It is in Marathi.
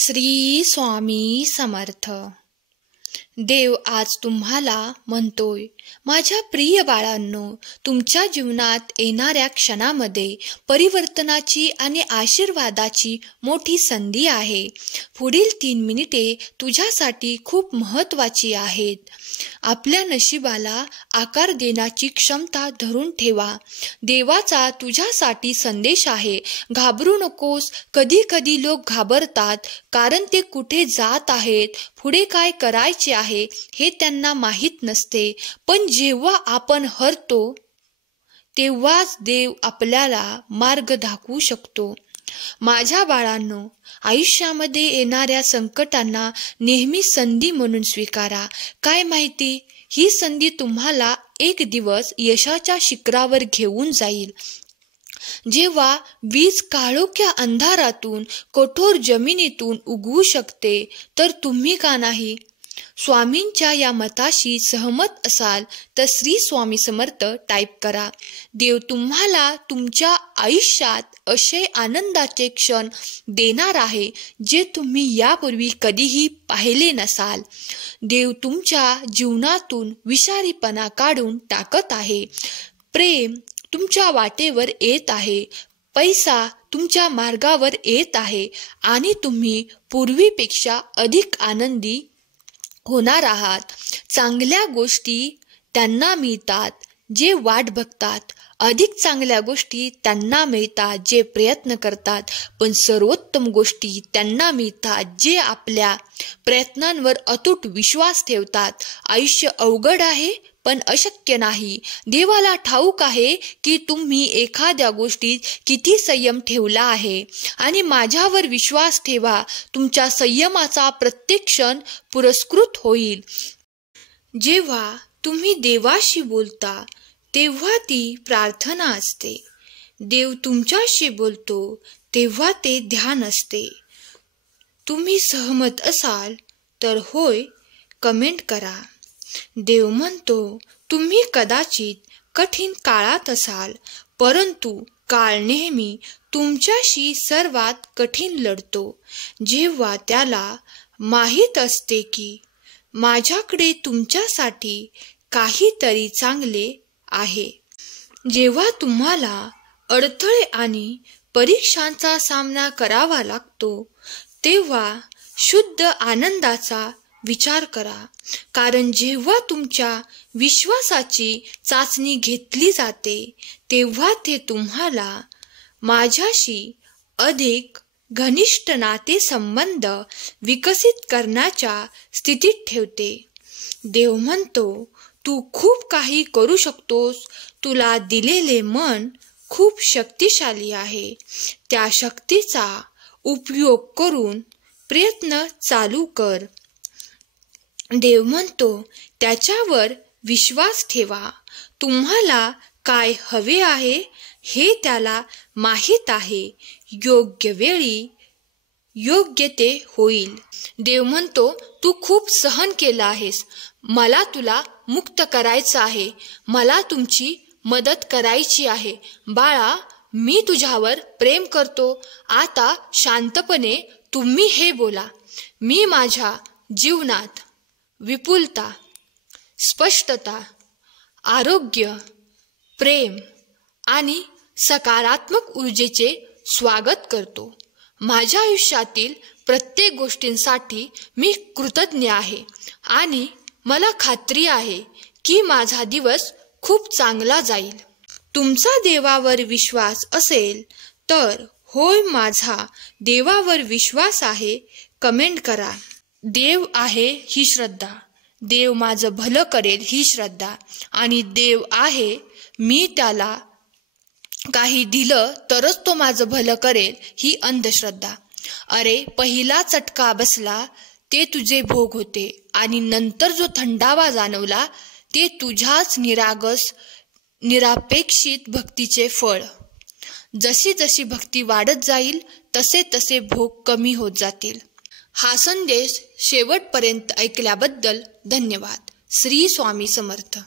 श्री स्वामी समर्थ. देव आज तुम्हाला म्हणतोय, माझ्या प्रिय बाळांनो, तुमच्या जीवनात येणाऱ्या क्षणामध्ये परिवर्तनाची आणि आशीर्वादाची मोठी संधी आहे. पुढील 3 मिनिटे तुझ्यासाठी खूप महत्त्वाची आहेत. आपल्या नशिबाला आकार देण्याची क्षमता धरून ठेवा. देवाचा तुझ्यासाठी संदेश आहे. घाबरू नकोस. कधी कधी लोक घाबरतात कारण ते कुठे जात आहेत, पुढे काय करायचे आहे हे त्यांना माहीत नसते. पण जेव्हा आपण हरतो तेव्हाच देव आपल्याला मार्ग दाखवू शकतो. माझ्या बाळांनो, आयुष्यामध्ये येणाऱ्या संकटांना नेहमी संधी म्हणून स्वीकारा. काय माहिती, ही संधी तुम्हाला एक दिवस यशाच्या शिखरावर घेऊन जाईल. जेव्हा वीज काळोख्या अंधारातून, कठोर जमिनीतून उगवू शकते, तर तुम्ही का नाही? स्वामींच्या या मताशी सहमत असाल तर श्री स्वामी समर्थ टाईप करा. देव तुम्हाला तुमच्या आयुष्यात असे आनंदाचे क्षण देणार आहे जे तुम्ही यापूर्वी कधीही पाहिले नसाल. देव तुमच्या जीवनातून विषारीपणा काढून टाकत आहे. प्रेम तुमच्या वाटेवर येत आहे. पैसा तुमच्या मार्गावर येत आहे आणि तुम्ही पूर्वीपेक्षा अधिक आनंदी होणार आहात. चांगल्या गोष्टी त्यांना मिळतात जे वाट बघतात. अधिक चांगल्या गोष्टी त्यांना मिळतात जे प्रयत्न करतात. पण सर्वोत्तम गोष्टी त्यांना मिळतात जे आपल्या प्रयत्नांवर अतूट विश्वास ठेवतात. आयुष्य अवघड आहे पण अशक्य नाही. देवाला ठाऊक आहे की तुम्ही एखाद्या गोष्टीत किती संयम ठेवला आहे आणि माझ्यावर विश्वास ठेवा. तुमच्या संयमाचा प्रत्येक क्षण पुरस्कृत होईल. जेव्हा तुम्ही देवाशी बोलता तेव्हा ती प्रार्थना असते. देव तुमच्याशी बोलतो तेव्हा ते ध्यान असते. तुम्ही सहमत असाल तर होय कमेंट करा. देव म्हणतो, तुम्ही कदाचित कठीण काळात असाल, परंतु काळ नेहमी तुमच्याशी सर्वात कठीण लढतो. जेव्हा त्याला माहीत असते की माझ्याकडे तुमच्यासाठी काहीतरी चांगले आहे. जेव्हा तुम्हाला अडथळे आणि परीक्षांचा सामना करावा लागतो तेव्हा शुद्ध आनंदाचा विचार करा. कारण जेव्हा तुमच्या विश्वासाची चाचणी घेतली जाते तेव्हा ते तुम्हाला माझ्याशी अधिक घनिष्ठ नातेसंबंध विकसित करण्याच्या स्थितीत ठेवते. देव म्हणतो, तू खूप काही करू शकतोस. तुला दिलेले मन खूप शक्तिशाली आहे. त्या शक्तीचा उपयोग करून प्रयत्न चालू कर. देव म्हणतो, त्याच्यावर विश्वास ठेवा. तुम्हाला काय हवे आहे हे त्याला माहीत आहे. योग्य वेळी योग्य ते होईल. देव म्हणतो, तू खूप सहन केलं आहेस. मला तुला मुक्त करायचं आहे. मला तुमची मदत करायची आहे. बाळा, मी तुझ्यावर प्रेम करतो. आता शांतपणे तुम्ही हे बोला. मी माझ्या जीवनात विपुलता, स्पष्टता, आरोग्य, प्रेम आणि सकारात्मक ऊर्जेचे स्वागत करतो. माझ्या आयुष्यातील प्रत्येक गोष्टींसाठी मी कृतज्ञ आहे आणि मला खात्री आहे की माझा दिवस खूप चांगला जाईल. तुमचा देवावर विश्वास असेल तर होय माझा देवावर विश्वास आहे कमेंट करा. देव आहे ही श्रद्धा. देव माझं भलं करेल ही श्रद्धा. आणि देव आहे, मी त्याला काही दिलं तरच तो माझं भलं करेल ही अंधश्रद्धा. अरे, पहिला चटका बसला ते तुझे भोग होते आणि नंतर जो थंडावा जाणवला ते तुझ्याच निरापेक्षित भक्तीचे फळ. जशी जशी भक्ती वाढत जाईल तसे तसे भोग कमी होत जातील. हा संदेश शेवटपर्यंत ऐकल्याबद्दल धन्यवाद. श्री स्वामी समर्थ.